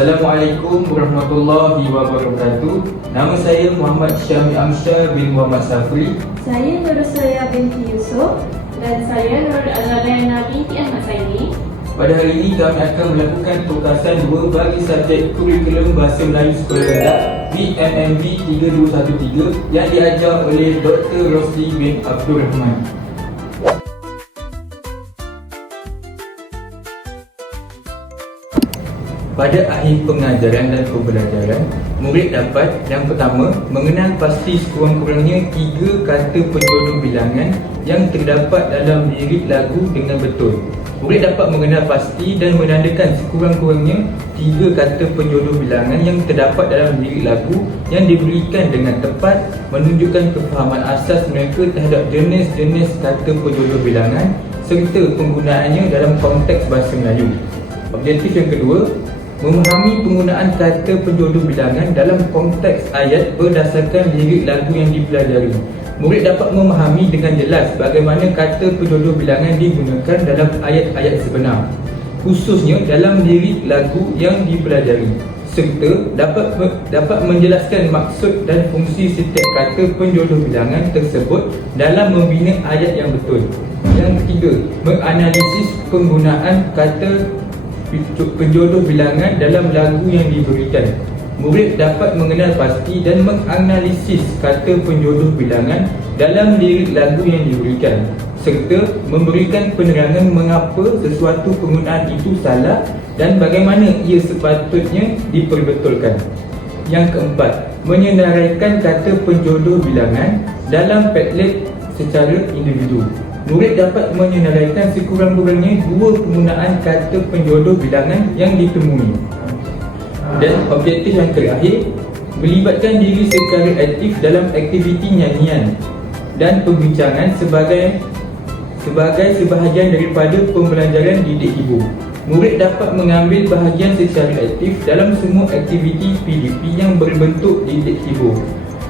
Assalamualaikum warahmatullahi wabarakatuh. Nama saya Muhammad Syamil Amsyar bin Muhammad Safri. Saya Nur Suraya binti Yusof. Dan saya Nur Azadayana binti Ahmad Saini. Pada hari ini kami akan melakukan tugasan dua bagi subjek kurikulum Bahasa Melayu Sekolah Rendah BMMB 3213 yang diajar oleh Dr. Rosli bin Abdul Rahman. Pada akhir pengajaran dan pembelajaran, murid dapat yang pertama mengenal pasti sekurang-kurangnya 3 kata penjodoh bilangan yang terdapat dalam lirik lagu dengan betul. Murid dapat mengenal pasti dan menandakan sekurang-kurangnya 3 kata penjodoh bilangan yang terdapat dalam lirik lagu yang diberikan dengan tepat, menunjukkan kefahaman asas mereka terhadap jenis-jenis kata penjodoh bilangan serta penggunaannya dalam konteks bahasa Melayu. Objektif yang kedua, memahami penggunaan kata penjodoh bilangan dalam konteks ayat berdasarkan lirik lagu yang dipelajari. Murid dapat memahami dengan jelas bagaimana kata penjodoh bilangan digunakan dalam ayat-ayat sebenar, khususnya dalam lirik lagu yang dipelajari, serta dapat menjelaskan maksud dan fungsi setiap kata penjodoh bilangan tersebut dalam membina ayat yang betul. Yang ketiga, menganalisis penggunaan kata penjodoh bilangan dalam lagu yang diberikan. Murid dapat mengenal pasti dan menganalisis kata penjodoh bilangan dalam lirik lagu yang diberikan, serta memberikan penerangan mengapa sesuatu penggunaan itu salah dan bagaimana ia sepatutnya diperbetulkan. Yang keempat, menyenaraikan kata penjodoh bilangan dalam Padlet secara individu. Murid dapat menyenaraikan sekurang-kurangnya 2 penggunaan kata penjodoh bilangan yang ditemui. Dan objektif yang terakhir, melibatkan diri secara aktif dalam aktiviti nyanyian dan perbincangan sebagai sebahagian daripada pembelajaran didik hibur. Murid dapat mengambil bahagian secara aktif dalam semua aktiviti PDP yang berbentuk didik hibur,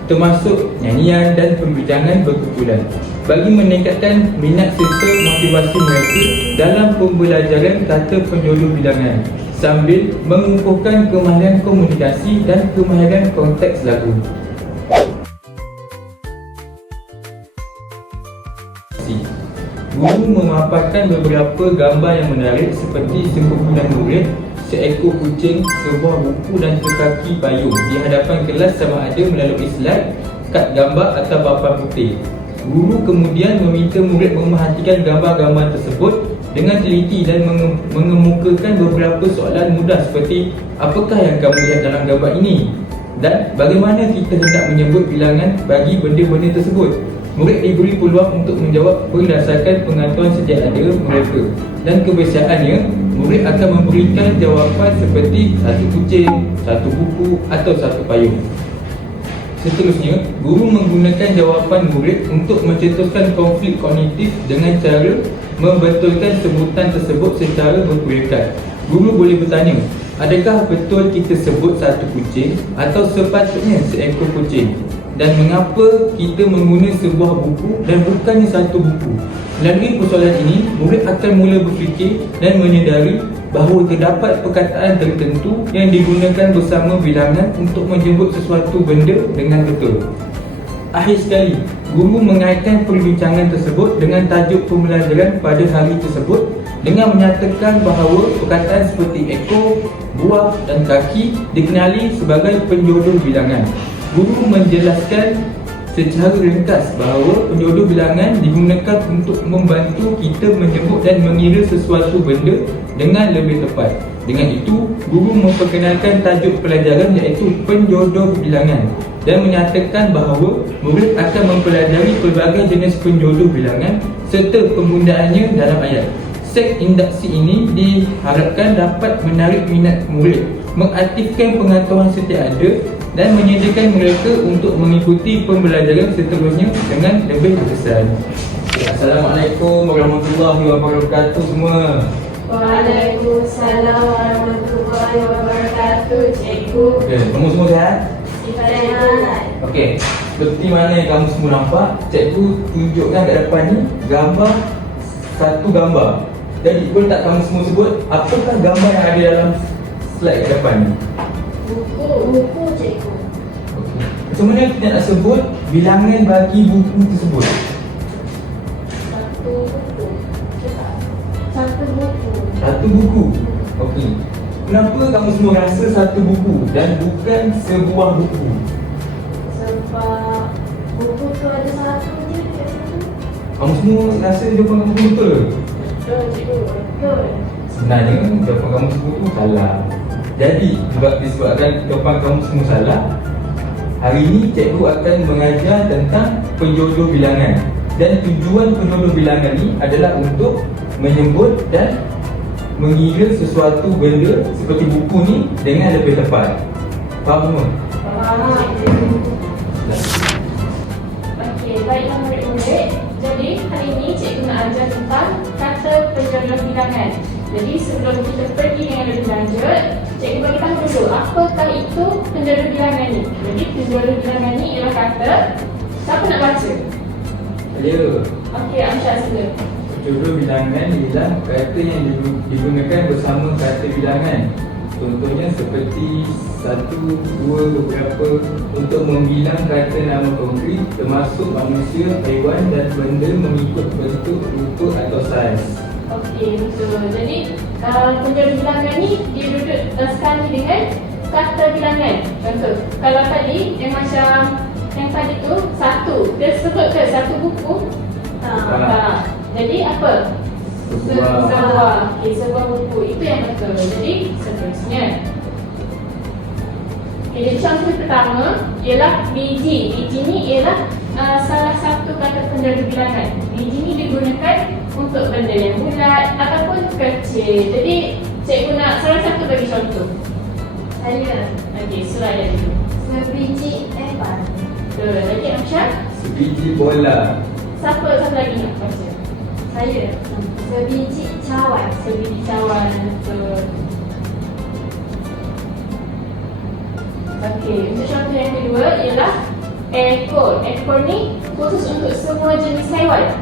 termasuk nyanyian dan perbincangan berkumpulan, bagi meningkatkan minat serta motivasi mereka dalam pembelajaran kata penjodoh bilangan sambil mengukuhkan kemahiran komunikasi dan kemahiran konteks lagu. Guru memaparkan beberapa gambar yang menarik seperti sekumpulan murid, seekor kucing, sebuah buku dan sekaki payung di hadapan kelas sama ada melalui slide, kad gambar atau papan putih. Guru kemudian meminta murid memerhatikan gambar-gambar tersebut dengan teliti dan mengemukakan beberapa soalan mudah seperti apakah yang kamu lihat dalam gambar ini dan bagaimana kita hendak menyebut bilangan bagi benda-benda tersebut. Murid diberi peluang untuk menjawab berdasarkan pengetahuan sedia ada mereka, dan kebiasaannya murid akan memberikan jawapan seperti satu kucing, satu buku atau satu payung. Seterusnya, guru menggunakan jawapan murid untuk mencetuskan konflik kognitif dengan cara membetulkan sebutan tersebut secara berperingkat. Guru boleh bertanya, adakah betul kita sebut satu kucing atau sepatutnya seekor kucing? Dan mengapa kita mengguna sebuah buku dan bukannya satu buku? Melalui persoalan ini, murid akan mula berfikir dan menyedari bahawa terdapat perkataan tertentu yang digunakan bersama bilangan untuk menyebut sesuatu benda dengan betul. Akhir sekali, guru mengaitkan perbincangan tersebut dengan tajuk pembelajaran pada hari tersebut dengan menyatakan bahawa perkataan seperti ekor, buah dan kaki dikenali sebagai penjodoh bilangan. Guru menjelaskan secara ringkas bahawa penjodoh bilangan digunakan untuk membantu kita menyebut dan mengira sesuatu benda dengan lebih tepat. Dengan itu, guru memperkenalkan tajuk pelajaran iaitu penjodoh bilangan dan menyatakan bahawa murid akan mempelajari pelbagai jenis penjodoh bilangan serta penggunaannya dalam ayat. Seks induksi ini diharapkan dapat menarik minat murid, mengaktifkan pengetahuan sedia ada dan menyediakan mereka untuk mengikuti pembelajaran seterusnya dengan lebih berkesan. Assalamualaikum warahmatullahi wabarakatuh semua. Waalaikumsalam warahmatullahi wabarakatuh, cikgu. Kamu semua sihat? Sihat. Okey, seperti mana yang kamu semua nampak, cikgu tunjukkan kat depan ni gambar, satu gambar. Jadi boleh tak kamu semua sebut apakah gambar yang ada dalam slide ke depan ni. Buku cikgu. Okey. Macam mana kita nak sebut bilangan bagi buku tersebut? Satu buku. Satu buku. Satu buku. Okey. Kenapa kamu semua rasa satu buku dan bukan sebuah buku? Sebab buku tu ada satu je kat situ. Kamu semua rasa jawapan kamu betul? Betul cikgu. Betul. Sebenarnya jawapan kamu semua tu salah. Jadi disebabkan jawapan kamu semua salah, hari ini cikgu akan mengajar tentang penjodoh bilangan. Dan tujuan penjodoh bilangan ni adalah untuk menyebut dan mengira sesuatu benda seperti buku ni dengan lebih tepat. Faham semua? Faham cikgu. Okey, baiklah murid-murid. Jadi hari ini cikgu nak ajar tentang kata penjodoh bilangan. Jadi sebelum kita pergi dengan lebih lanjut, cikgu bagi tahu dulu apakah itu penjodoh bilangan ni. Jadi penjodoh bilangan ni ialah kata. Siapa nak baca? Ya. Okey, Amsyad sila. Penjodoh bilangan ialah kata yang digunakan bersama kata bilangan. Contohnya seperti 1, 2, beberapa untuk membilang kata nama konkret termasuk manusia, haiwan dan benda mengikut bentuk, rupa atau saiz. Okey, betul. Jadi penjodoh bilangan ni dia duduk sekali dengan kata bilangan. Contoh, kalau tadi yang macam yang tadi tu satu, dia sebut ke satu buku? Tak. Jadi apa? Sebuah. Okey, sebuah buku. Itu yang betul. Jadi seterusnya. Okay, jadi contoh pertama ialah biji. Biji ni ialah salah satu kata penjodoh bilangan. Biji ni digunakan untuk benda yang bulat ataupun kecil. Jadi cikgu nak salah satu bagi contoh. Saya. Okey, suraya dulu. Sebiji apple. Betul. Lagi Amsyad? Sebiji bola. Siapa lagi nak baca? Saya. Sebiji cawan. Sebiji cawan. Betul. Okey, untuk contoh yang kedua ialah ekor. Ekor ni khusus untuk semua jenis haiwan.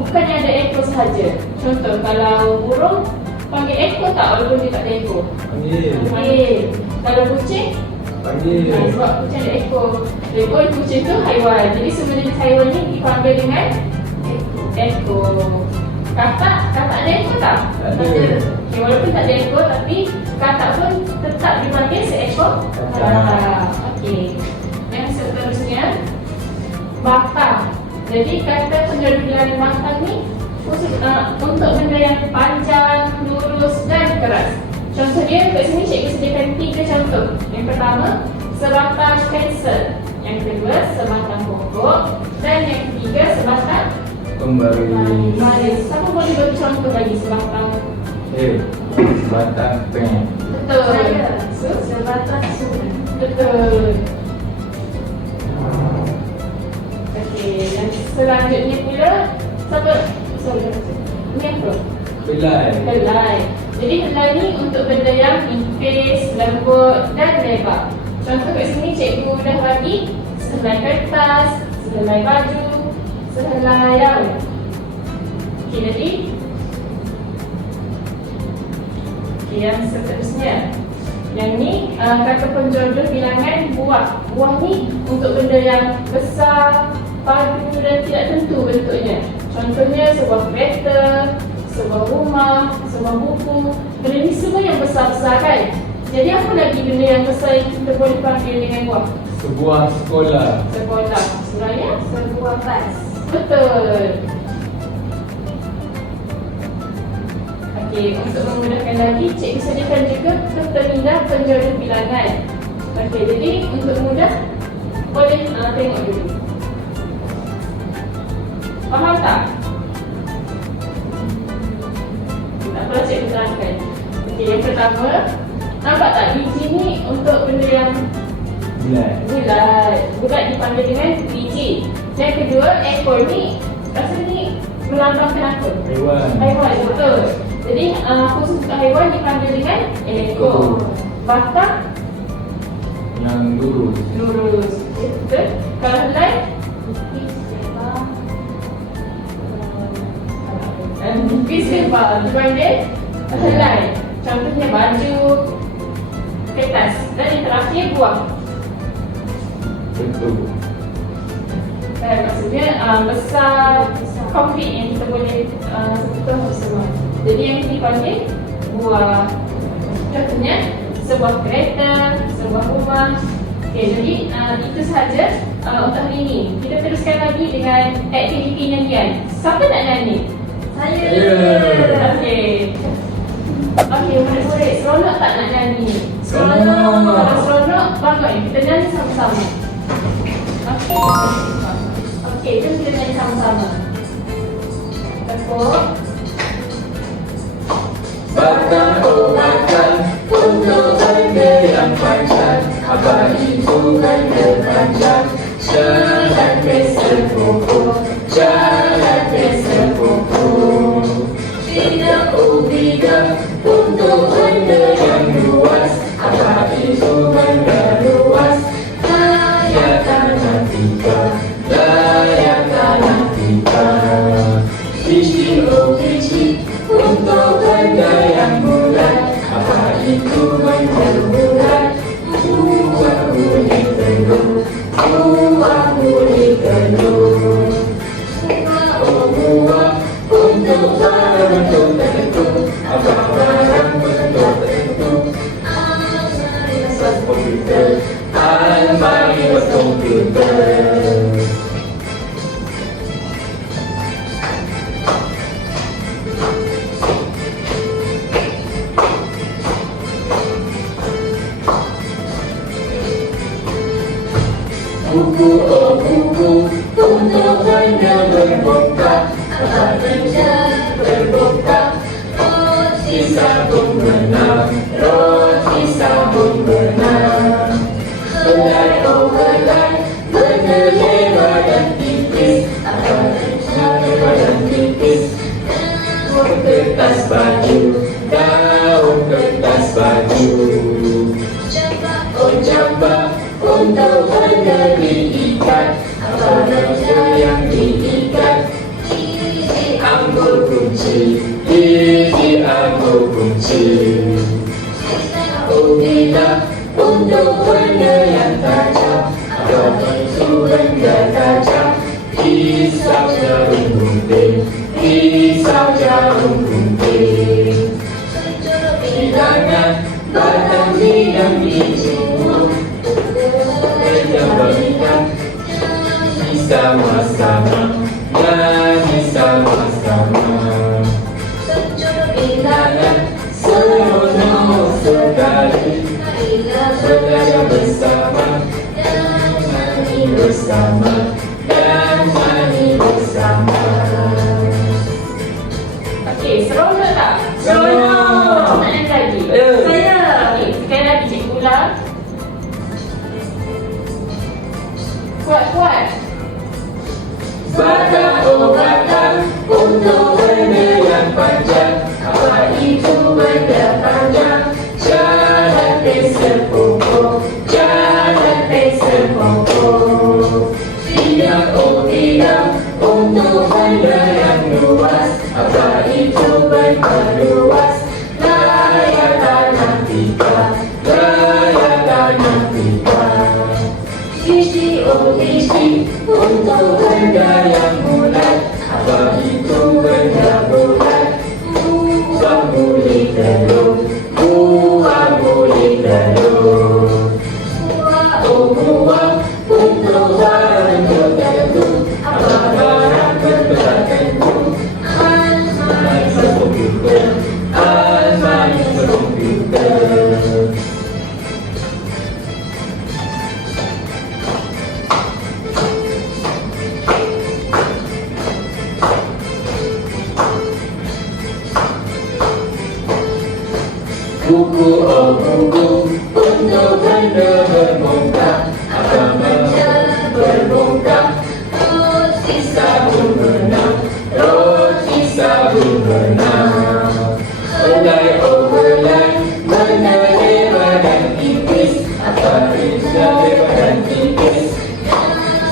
Bukannya ada ekor sahaja. Contoh, kalau burung panggil ekor tak walaupun dia tak ada ekor? Panggil. Kalau kucing? Panggil. Sebab kucing ada ekor. Ekor kucing tu haiwan. Jadi semua jenis haiwan ni dipanggil dengan ekor. Katak ada ekor tak? Tak ada. Okay, walaupun tak ada ekor tapi katak pun tetap dipanggil seekor katak. Okey. Yang seterusnya batang. Jadi kata penjodoh bilangan batang ni khusus untuk benda yang panjang, lurus dan keras. Contoh dia kat sini cikgu sediakan 3 contoh. Yang pertama, sebatang pensel. Yang kedua, sebatang pokok. Dan yang ketiga, sebatang baris. Siapa boleh bagi contoh lagi sebatang? Sebatang pen. Betul. Saya. Sebatang sungai. Betul. Okey, yang selanjutnya pula siapa? Sorry. Ini apa? Helai. Jadi helai ni untuk benda yang nipis, lembut dan lebar. Contoh kat sini cikgu dah bagi sehelai kertas, sehelai baju, sehelai yang. Okey, jadi yang seterusnya. Yang ni kata penjodoh bilangan buah. Buah ni untuk benda yang besar, padu dan tidak tentu bentuknya. Contohnya sebuah kereta, sebuah rumah, sebuah buku. Benda ni semua yang besar-besar kan? Jadi apa lagi benda yang besar yang kita boleh panggil dengan buah? Sebuah sekolah. Sekolah. Suraya? Sebuah bas. Betul. Okey, untuk memudahkan lagi, cikgu sediakan juga terminal penjodoh bilangan. Okey, jadi untuk mudah boleh tengok dulu. Faham tak? Tak apa, cikgu terangkan. Okey, yang pertama, nampak tak biji ni untuk benda yang bulat dipanggil dengan biji. Yang kedua, ekor ni rasa ni melambangkan apa? Haiwan, betul. Jadi khusus untuk haiwan dipanggil dengan ekor. Batang yang lurus. Betul. Kalau helai nipis lebar dipanggil helai. Contohnya baju, kertas. Dan yang terakhir buah. Betul. Maksudnya besar konkret yang kita boleh sentuh semua. Jadi yang dipanggil buah. Contohnya sebuah kereta, sebuah rumah. Okey, jadi itu sahaja untuk hari ini. Kita teruskan lagi dengan aktiviti nyanyian. Siapa nak nyanyi? Saya. Okey. Okey, murid-murid, seronok tak nak nyanyi? Seronok. Kalau seronok, bangun kita nyanyi sama-sama. Okey. Okey, jom kita nyanyi sama-sama. Tepuk. Batang obatan untuk benda yang panjang. Apa itu benda panjang? Jalan besar pokok, jalan besar pokok. Tidak tidak untuk benda yang luas. Apa itu benda luas? Layak tanah tiga, layak tanah tiga. Biji biji untuk benda yang bulat. Apa itu benda bulat? Buah kuning telur, buah kuning telur. Buah untuk barang bentuk tertentu. Apa barang bentuk tertentu? Almari berkomputer, almari berkomputer. Buku, oh buku, untuk benda berbongkar. Apa benda berbongkar? Roti sabun benang, roti sabun benang. Helai, oh helai, benda lebar dan tipis. Apa benda lebar dan tipis? Daun kertas baju, daun kertas baju. Oh jambak, untuk benda diikat. Apa benda yang diikat? Gigi anggur kunci, gigi anggur kunci. Oh tidak, untuk benda yang tajam. Apa itu benda tajam? Pisau jarum gunting, pisau jarum gunting. Bilangan, batang bidang dijemur. Nyanyi sama-sama, nyanyi sama-sama. Bilangan seronok sekali. Belajar bersama, dan nyanyi bersama, dan nyanyi bersama. Okey, seronok tak? Seronok. Nak nyanyi lagi? Saya. Okey, sekali lagi cikgu ulang. Kuat-kuat. Batang obatan untuk benda yang panjang. Apa itu benda panjang? Jalan besar pokok, jalan besar pokok. Tidak oh tidak untuk benda yang luas. Apa itu benda luas? Layak tanah tiga, layak tanah tiga. Isi oh isi untuk benda yang bulat. Apa itu benda bulat? Buah kuning telur, buah kuning telur. Buah oh buah untuk barang bentuk tertentu. Apa barang bentuk tertentu? Almari berkomputer, almari berkomputer. Buku, oh buku, untuk benda berbongkar. Apa benda berbongkar? Roti sabun benang, roti sabun benang. Helai, oh helai, benda lebar dan tipis. Apa benda lebar dan tipis?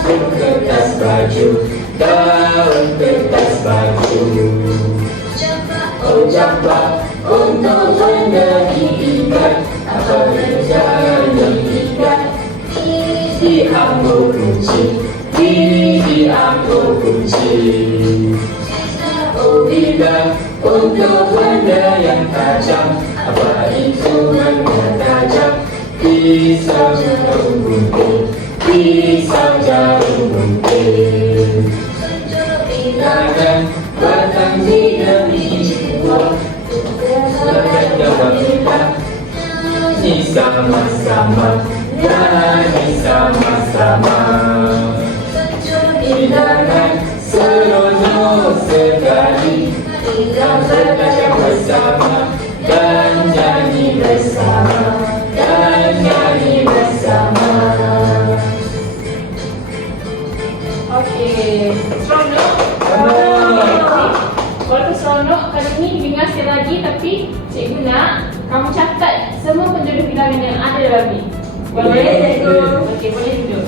Daun kertas baju, daun kertas baju. Oh jambak, untuk benda diikat. Apa benda anggur kunci, gigi anggur kunci. Oh bila untuk benda yang tajam, apa itu benda tajam? Pisau jarum gunting, pisau jarum gunting. Bilangan batang bidang biji buah, jangan jawab kita. Nyanyi sama-sama, nyanyi sama-sama. Bilangan seronok sekali, kita belajar bersama dan nyanyi bersama, dan nyanyi bersama. Okey, seronok. Walaupun seronok kali ni dengar sekali lagi, tapi cikgu nak kamu catat semua penjodoh bilangan yang ada dalam ni. Boleh cikgu? Okey, boleh duduk.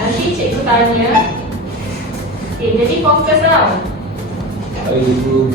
Nanti cikgu tanya. Okey, jadi fokus tau. Ibu.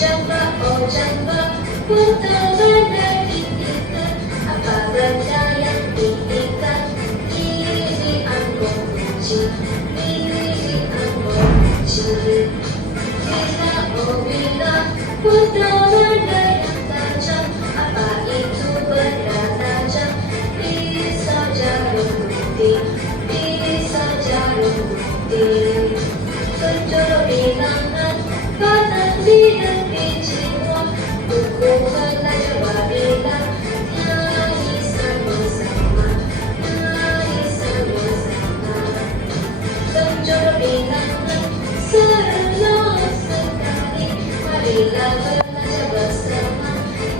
Jambak, oh jambak, putar benda diikat. Apa benda yang diikat? Ini angkor kunci, ini angkor kunci. Bila, oh bila, putar benda yang tajam. Apa itu benda tajam? Pisau jarum gunting, pisau jarum gunting. Penjodoh bilangan, batang bidang biji buah, buku belajar bilang, nyanyi sama-sama, nyanyi sama-sama. Penjodoh bilangan seronok sekali, marilah belajar bersama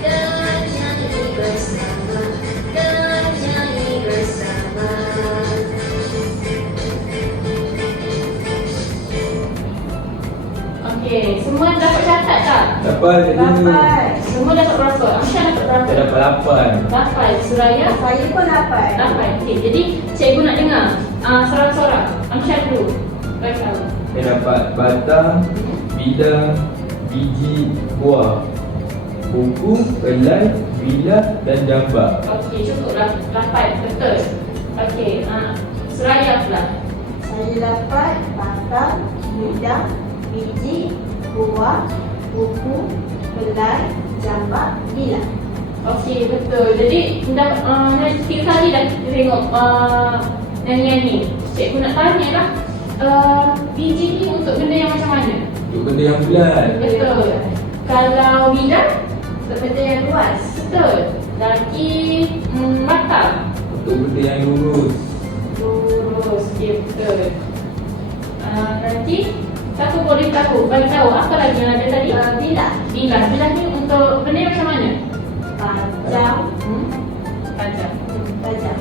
dan nyanyi bersama, dan nyanyi bersama. Okey, semua dapat catat tak? Dapat. Semua dapat berapa? Amsyar dapat berapa? Saya dapat 8. Suraya? Saya pun dapat. 8. Okey, jadi cikgu nak dengar sorak-sorak. Amsyar dulu. Bagi tahu. Saya dapat batang, bidang, biji, buah, buku, helai, bilah dan jambak. Okey, cukuplah 8. Betul. Okey, Suraya pula. Saya dapat batang, bidang, biji, buah, buku, helai, jambak, bilah. Okey, betul. Jadi dah 3 kali dah kita tengok nyanyian ni. Cikgu nak tanya lah, biji ni untuk benda yang macam mana? Untuk benda yang bulat. Betul. Kalau bilah? Untuk benda yang luas. Betul. Lagi batang? Untuk benda yang lurus. Lurus. Okey, betul. Nanti siapa boleh tahu, bagi tahu apa lagi yang ada tadi? Bilah. Bilah. Bilah ni untuk benda yang macam mana? Tajam. Tajam. Tajam.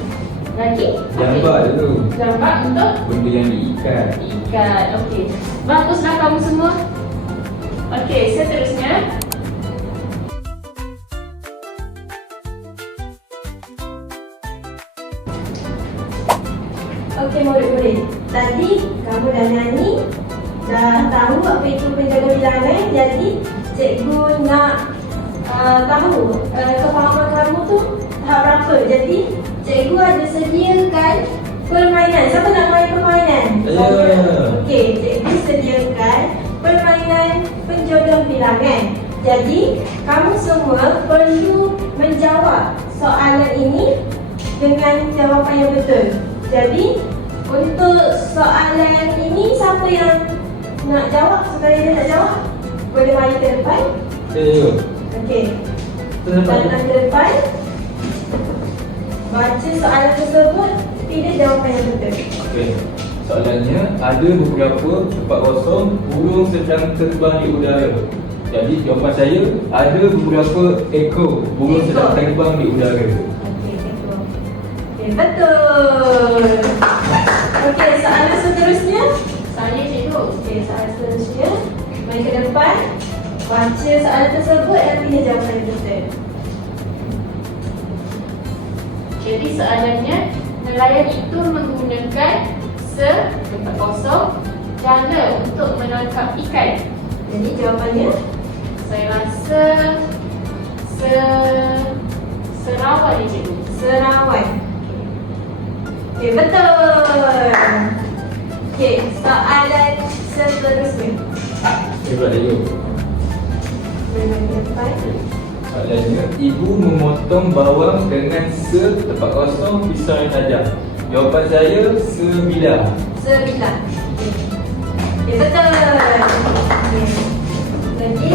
Lagi? Jambak dulu. Jambak untuk Benda yang diikat. ikat. Okey. Baguslah kamu semua. Okey, seterusnya. Okey murid-murid, tadi kamu dah nyanyi, dah tahu apa itu penjaga bilangan. Jadi cikgu nak tahu kefahaman kamu tu tahap berapa. Jadi cikgu ada sediakan permainan. Siapa nak main permainan? Saya. Okey, cikgu sediakan permainan penjodoh bilangan. Jadi kamu semua perlu menjawab soalan ini dengan jawapan yang betul. Jadi untuk soalan ini siapa yang nak jawab? Sekali dia nak jawab, boleh mari ke depan. Saya. Okey, Kenapa? datang ke depan, baca soalan tersebut, pilih jawapan yang betul. Okey. Soalannya, ada beberapa tempat kosong burung sedang terbang di udara. Jadi jawapan saya, ada beberapa ekor burung sedang terbang di udara. Okey, betul. Okey, betul. Okey, soalan seterusnya. Saya cikgu. Okey, soalan seterusnya. Mari ke depan, baca soalan tersebut dan pilih jawapan yang betul. Jadi soalannya, nelayan itu menggunakan tempat kosong jala untuk menangkap ikan. Jadi jawapannya Saya rasa Serawai cikgu. Serawai. Okey, betul. Okey, soalan seterusnya. Hebat dia. Mari ke depan. Soalannya, ibu memotong bawang dengan setempat kosong pisau yang tajam. Jawapan saya, sebilah. Sebilah. Okey, betul. Okey. Lagi,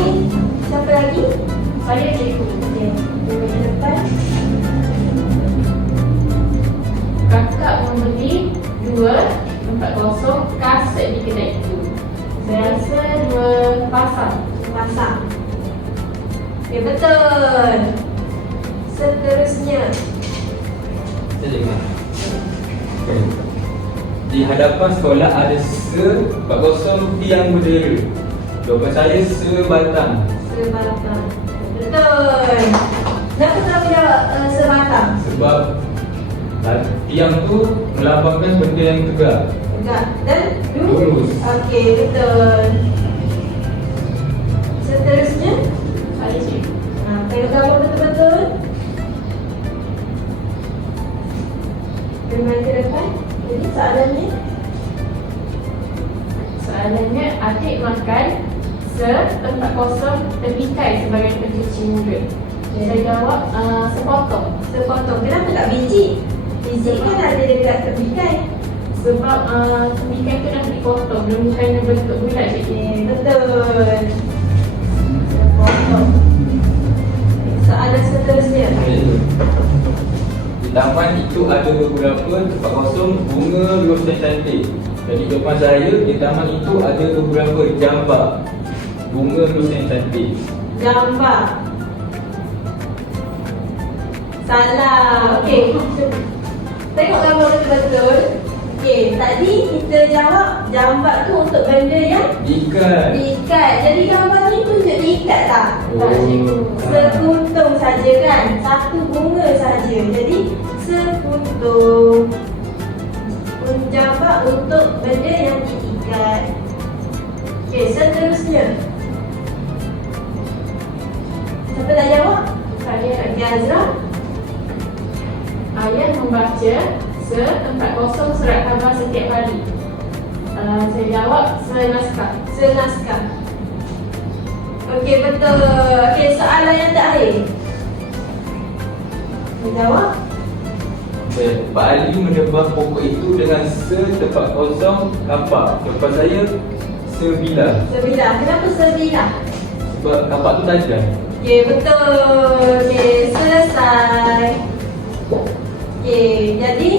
siapa lagi? Saya cikgu. Okey, mari ke depan. Kakak membeli 2 tempat kosong kaset di kedai itu. Saya rasa 2 pasang. Pasang. Okey, betul. Seterusnya. Saya dengar. Okay. Di hadapan sekolah ada setempat kosong tiang bendera. Jawapan saya, sebatang. Sebatang. Betul. Kenapa kamu jawab sebatang? Sebab tiang tu melambangkan benda yang tegak. Tegak dan Lurus. Okey, betul. Seterusnya, Saya cikgu. kalau kamu betul-betul Memang ke depan. Jadi soalannya Soalannya, adik makan setempat kosong tepikai sebagai pencuci mulut. Saya jawab sepotong. sepotong. Kenapa tak biji? Biji kan ada dekat tepikai. Sebab tepikai tu dah dipotong, belum kena bentuk bulat cikgu. Okey, betul. Sepotong. Soalan seterusnya. Di taman itu ada beberapa tempat kosong bunga ros yang cantik. Jadi jawapan saya, di taman itu ada beberapa jambak bunga ros yang cantik. Gambar. Salah. Okey. Tengok gambar betul-betul. Okey, tadi kita jawab jambak tu untuk benda yang Ikan. diikat. Jadi gambar ni tunjuk diikat tak? Tak, cikgu. Sekuntum saja kan? Satu bunga saja. Jadi sekuntum. Jambak untuk benda yang diikat. Okey, seterusnya. Siapa nak jawab? Saya Okey, Azra. ayah membaca setempat kosong surat khabar setiap hari. Saya jawab senaskah. Senaskah. Okey, betul. Okey, soalan yang terakhir. Menjawab. Pak Ali menebang pokok itu dengan setempat kosong kapak. Jawapan saya, sebilah. Sebilah. Kenapa sebilah? Sebab kapak tu tajam. Okey, betul. Okey, selesai. Okey, jadi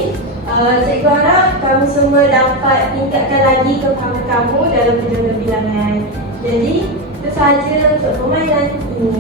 cikgu harap kamu semua dapat tingkatkan lagi kefahaman kamu dalam penjodoh bilangan. Jadi, itu sahaja untuk permainan ini.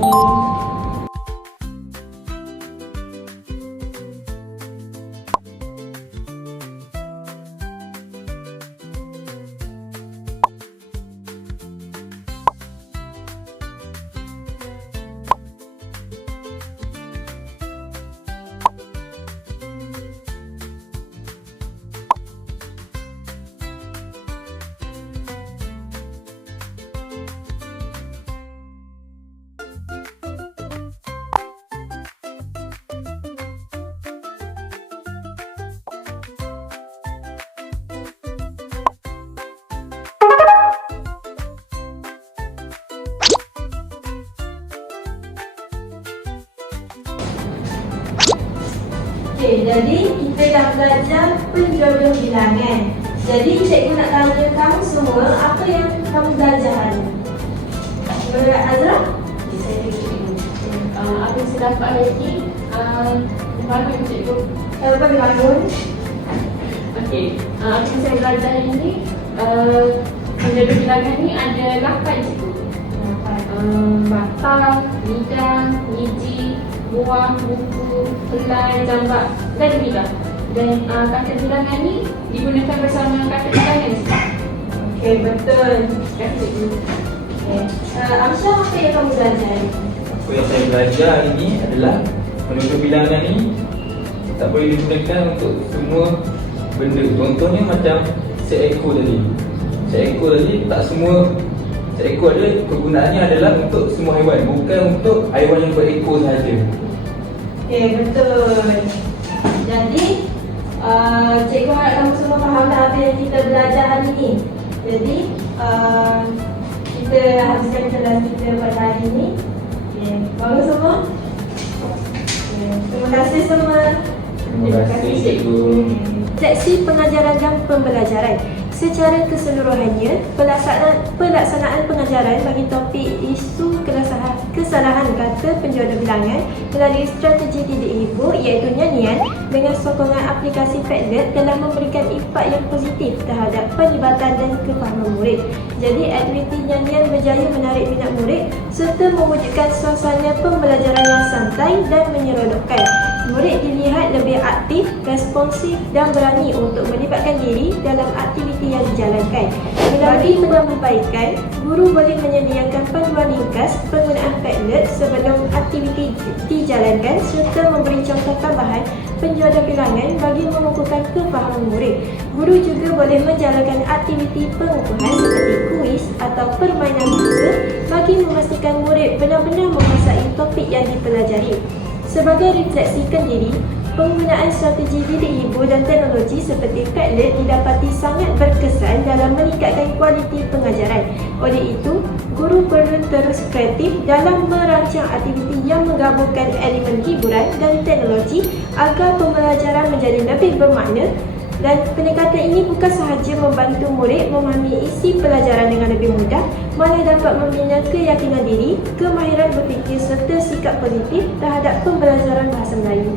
Okey, jadi kita dah belajar penjodoh bilangan. Jadi cikgu nak tanya kamu semua, apa yang kamu belajar hari ini? Menurut Azra? Saya cikgu. Apa yang saya dapat hari ini? Bangun cikgu. Bagi bangun. Okey, apa yang saya belajar hari ini? Penjodoh bilangan ni ada 8 cikgu. Batang, lidang, gigi, buah, buku, helai, jambak dan lidah. Dan kata bilangan ni digunakan bersama kata bilangan. Okey, betul. Terima kasih cikgu. Okay. Amsyah, apa yang kamu belajar hari ini? Apa yang saya belajar hari ini adalah penjodoh bilangan ni tak boleh digunakan untuk semua benda. Contohnya macam seekor tadi. Seekor tadi tak semua. Seekor ada kegunaannya adalah untuk semua haiwan, bukan untuk haiwan yang berekor sahaja. Okey, betul. Jadi, cikgu harap kamu semua faham dah apa yang kita belajar hari ini. Jadi, kita habiskan kelas kita pada hari ini. Okey, bangun semua. Okay. Terima kasih semua. Terima kasih cikgu. Seksi pengajaran dan pembelajaran. Secara keseluruhannya, pelaksanaan pengajaran bagi topik isu kesalahan kata penjodoh bilangan melalui strategi didik ibu iaitu nyanyian dengan sokongan aplikasi Padlet telah memberikan impak yang positif terhadap pelibatan dan kefahaman murid. Jadi, aktiviti nyanyian berjaya menarik minat murid serta mewujudkan suasana pembelajaran yang santai dan menyeronokkan. Murid dilihat lebih aktif, responsif dan berani untuk melibatkan diri dalam aktiviti yang dijalankan. Melalui penyampaian, guru boleh menyediakan panduan ringkas penggunaan Padlet sebelum aktiviti dijalankan serta memberi contoh tambahan penjodoh bilangan bagi mengukuhkan kefahaman murid. Guru juga boleh menjalankan aktiviti pengukuhan seperti kuis atau permainan bahasa bagi memastikan murid benar-benar menguasai topik yang dipelajari. Sebagai refleksikan diri, penggunaan strategi didik ibu dan teknologi seperti Padlet didapati sangat berkesan dalam meningkatkan kualiti pengajaran. Oleh itu, guru perlu terus kreatif dalam merancang aktiviti yang menggabungkan elemen hiburan dan teknologi agar pembelajaran menjadi lebih bermakna. Dan pendekatan ini bukan sahaja membantu murid memahami isi pelajaran dengan lebih mudah, malah dapat membina keyakinan diri, kemahiran berfikir serta sikap positif terhadap pembelajaran bahasa Melayu.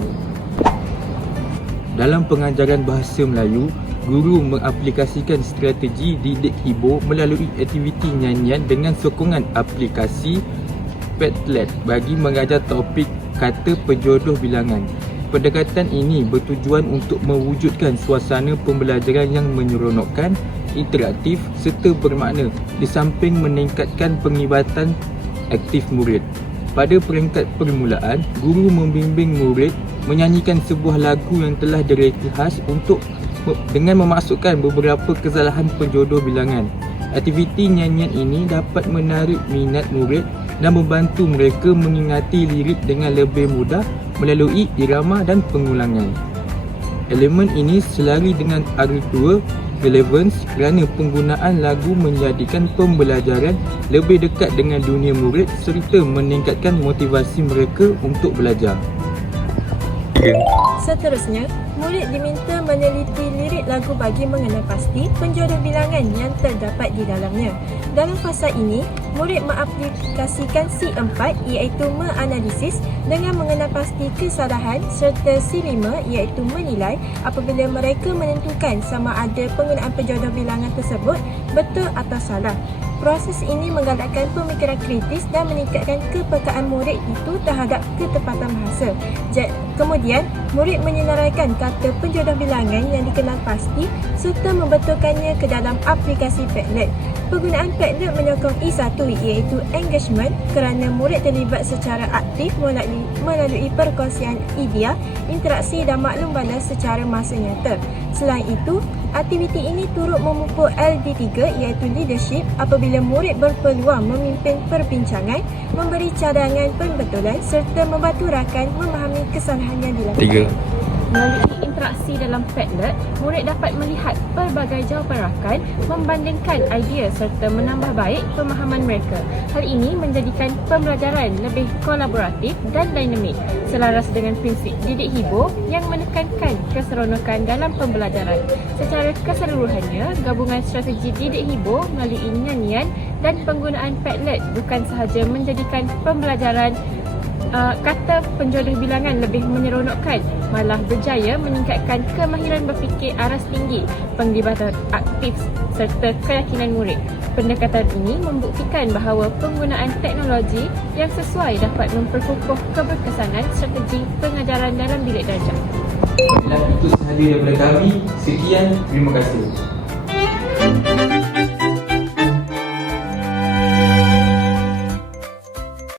Dalam pengajaran bahasa Melayu, guru mengaplikasikan strategi didik hibur melalui aktiviti nyanyian dengan sokongan aplikasi Padlet bagi mengajar topik kata penjodoh bilangan. Pendekatan ini bertujuan untuk mewujudkan suasana pembelajaran yang menyeronokkan, interaktif serta bermakna di samping meningkatkan penglibatan aktif murid. Pada peringkat permulaan, guru membimbing murid menyanyikan sebuah lagu yang telah direka khas dengan memasukkan beberapa kesalahan penjodoh bilangan. Aktiviti nyanyian ini dapat menarik minat murid dan membantu mereka mengingati lirik dengan lebih mudah melalui irama dan pengulangan. Elemen ini selari dengan arti relevance kerana penggunaan lagu menjadikan pembelajaran lebih dekat dengan dunia murid serta meningkatkan motivasi mereka untuk belajar. Seterusnya, murid diminta meneliti lirik lagu bagi mengenal pasti penjodoh bilangan yang terdapat di dalamnya. Dalam fasa ini, murid mengaplikasikan C4 iaitu menganalisis dengan mengenal pasti kesalahan serta C5 iaitu menilai apabila mereka menentukan sama ada penggunaan penjodoh bilangan tersebut betul atau salah. Proses ini menggalakkan pemikiran kritis dan meningkatkan kepekaan murid itu terhadap ketepatan bahasa. Kemudian, murid menyenaraikan kata penjodoh bilangan yang dikenal pasti serta membetulkannya ke dalam aplikasi Padlet. Penggunaan Padlet menyokong E1 iaitu engagement kerana murid terlibat secara aktif melalui perkongsian idea, interaksi dan maklum balas secara masa nyata. Selain itu, aktiviti ini turut memupuk LD3 iaitu leadership apabila murid berpeluang memimpin perbincangan, memberi cadangan pembetulan serta membantu rakan memahami kesalahan yang dilakukan. Melalui interaksi dalam Padlet, murid dapat melihat pelbagai jawapan rakan, membandingkan idea serta menambah baik pemahaman mereka. Hal ini menjadikan pembelajaran lebih kolaboratif dan dinamik, selaras dengan prinsip didik hibur yang menekankan keseronokan dalam pembelajaran. Secara keseluruhannya, gabungan strategi didik hibur melalui nyanyian dan penggunaan Padlet bukan sahaja menjadikan pembelajaran kata penjodoh bilangan lebih menyeronokkan, malah berjaya meningkatkan kemahiran berfikir aras tinggi, penglibatan aktif serta keyakinan murid. Pendekatan ini membuktikan bahawa penggunaan teknologi yang sesuai dapat memperkukuh keberkesanan strategi pengajaran dalam bilik darjah. Baiklah, itu sahaja daripada kami. Sekian, terima kasih.